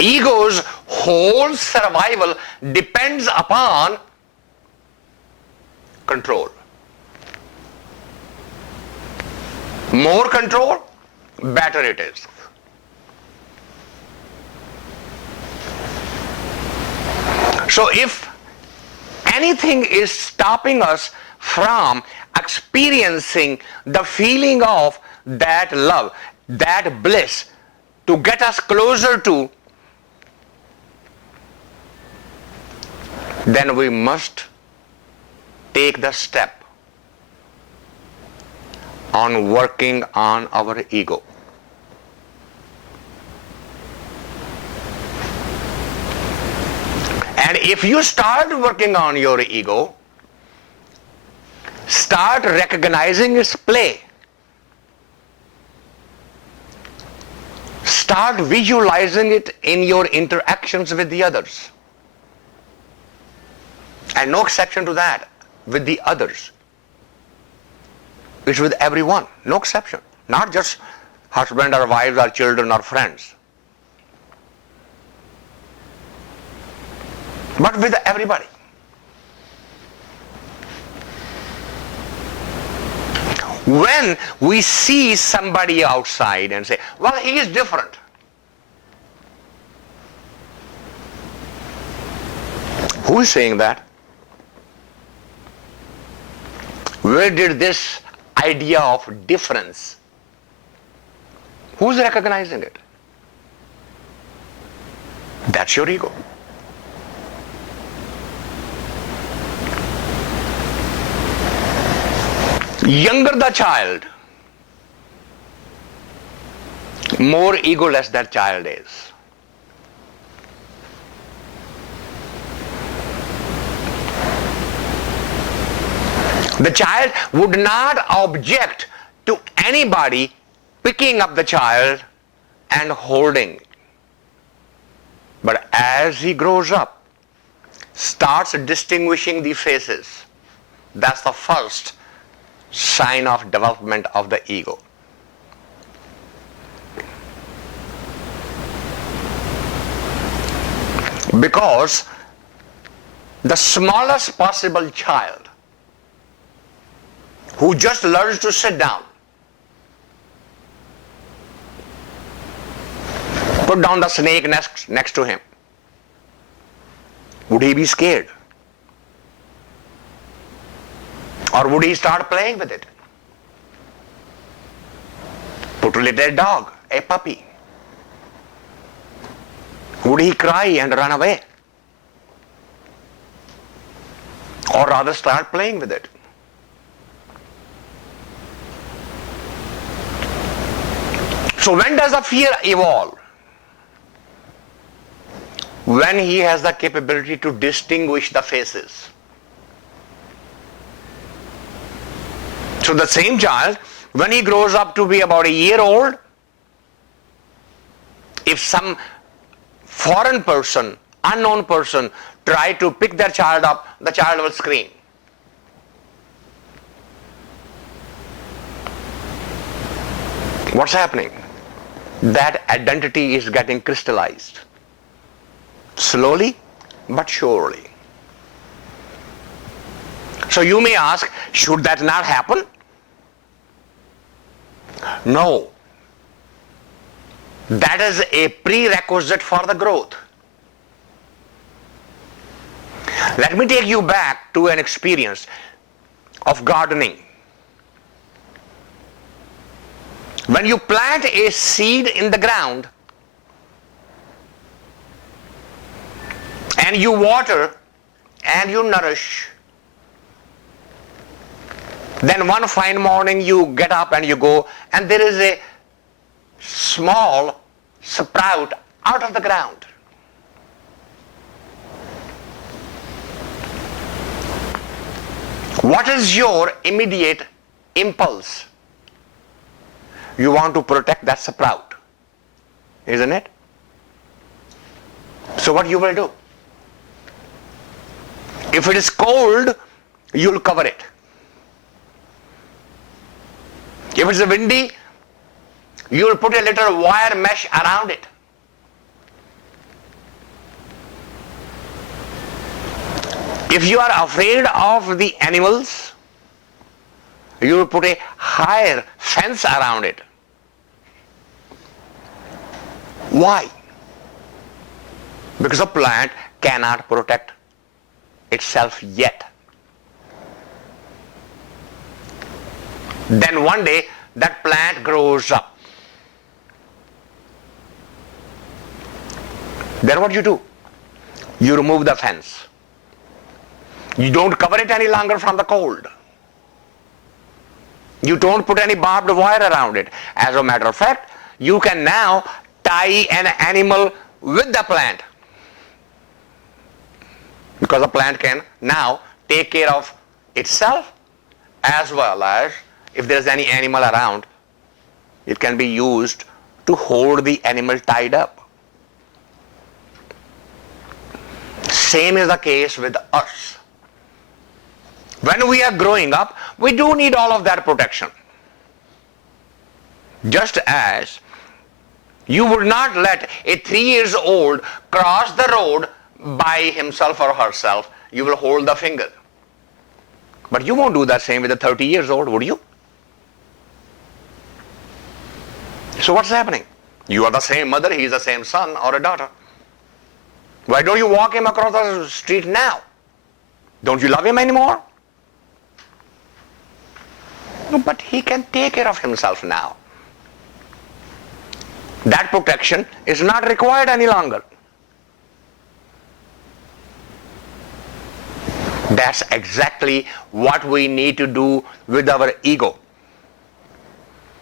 Ego's whole survival depends upon control. More control, better it is. So if anything is stopping us from experiencing the feeling of that love, that bliss, to get us closer to, then we must take the step on working on our ego. And if you start working on your ego, start recognizing its play, start visualizing it in your interactions with the others. And no exception to that, with the others. It's with everyone, no exception. Not just husband or wives or children or friends, but with everybody. When we see somebody outside and say, well, he is different, who is saying that? Where did this idea of difference, who's recognizing it? That's your ego. Younger the child, more egoless that child is. The child would not object to anybody picking up the child and holding. But as he grows up, starts distinguishing the faces, that's the first sign of development of the ego. Because the smallest possible child who just learns to sit down, put down the snake next to him, would he be scared? Or would he start playing with it? Put a little dog, a puppy. Would he cry and run away? Or rather start playing with it? So when does the fear evolve? When he has the capability to distinguish the faces. So the same child, when he grows up to be about a year old, if some foreign person, unknown person, try to pick their child up, the child will scream. What's happening? That identity is getting crystallized. Slowly but surely. So you may ask, should that not happen? No. That is a prerequisite for the growth. Let me take you back to an experience of gardening. When you plant a seed in the ground and you water and you nourish, then one fine morning you get up and you go and there is a small sprout out of the ground. What is your immediate impulse? You want to protect that sprout, isn't it? So what you will do? If it is cold, you'll cover it. If it's windy, you will put a little wire mesh around it. If you are afraid of the animals, you will put a higher fence around it. Why? Because a plant cannot protect itself yet. Then one day that plant grows up. Then what you do? You remove the fence. You don't cover it any longer from the cold. You don't put any barbed wire around it. As a matter of fact, you can now tie an animal with the plant, because the plant can now take care of itself, as well as if there is any animal around, it can be used to hold the animal tied up. Same is the case with us. When we are growing up, we do need all of that protection. Just as you would not let a 3-year-old cross the road by himself or herself, you will hold the finger. But you won't do that same with a 30-year-old, would you? So what's happening? You are the same mother, he is the same son or a daughter. Why don't you walk him across the street now? Don't you love him anymore? No, but he can take care of himself now. That protection is not required any longer. That's exactly what we need to do with our ego.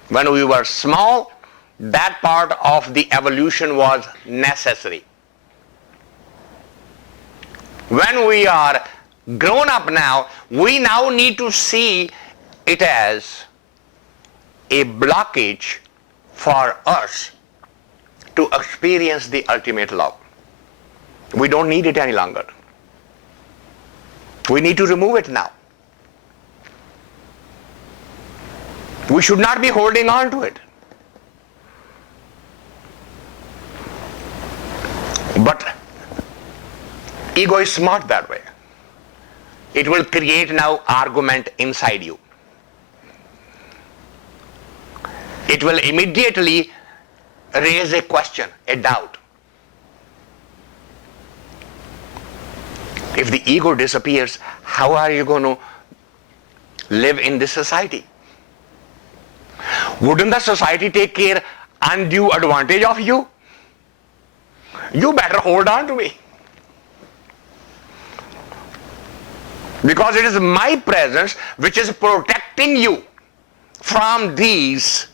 When we were small, that part of the evolution was necessary. When we are grown up now, we now need to see it as a blockage for us to experience the ultimate love. We don't need it any longer. We need to remove it now. We should not be holding on to it. But ego is smart that way. It will create now argument inside you. It will immediately raise a question, a doubt. If the ego disappears, how are you going to live in this society? Wouldn't the society take care undue advantage of you? You better hold on to me. Because it is my presence which is protecting you from these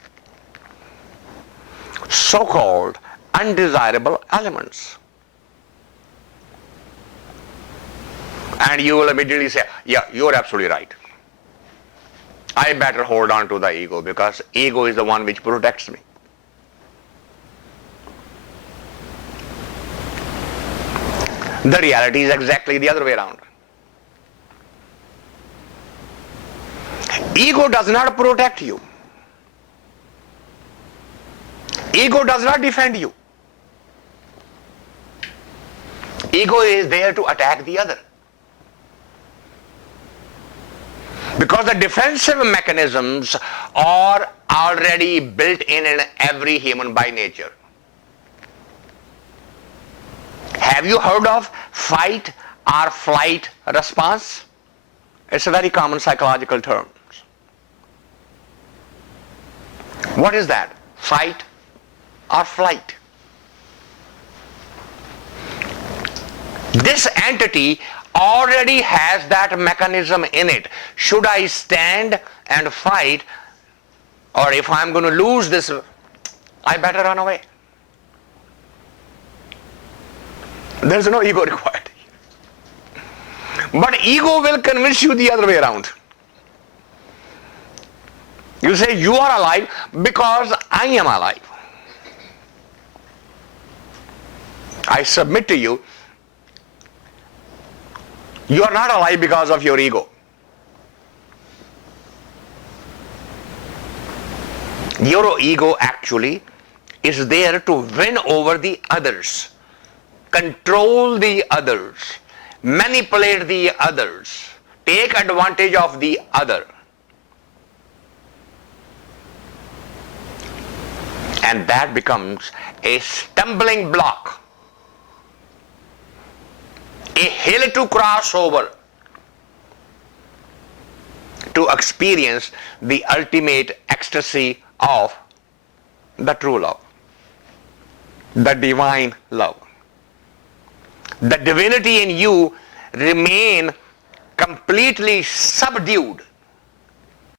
so-called undesirable elements. And you will immediately say, yeah, you're absolutely right. I better hold on to the ego because ego is the one which protects me. The reality is exactly the other way around. Ego does not protect you. Ego does not defend you. Ego is there to attack the other. Because the defensive mechanisms are already built in every human by nature. Have you heard of fight or flight response? It's a very common psychological term. What is that? Fight or flight? This entity already has that mechanism in it. Should I stand and fight, or if I'm going to lose this, I better run away. There's no ego required. But ego will convince you the other way around. You say you are alive because I am alive. I submit to you, you are not alive because of your ego. Your ego actually is there to win over the others, control the others, manipulate the others, take advantage of the other. And that becomes a stumbling block, a hill to cross over to experience the ultimate ecstasy of the true love, the divine love. The divinity in you remain completely subdued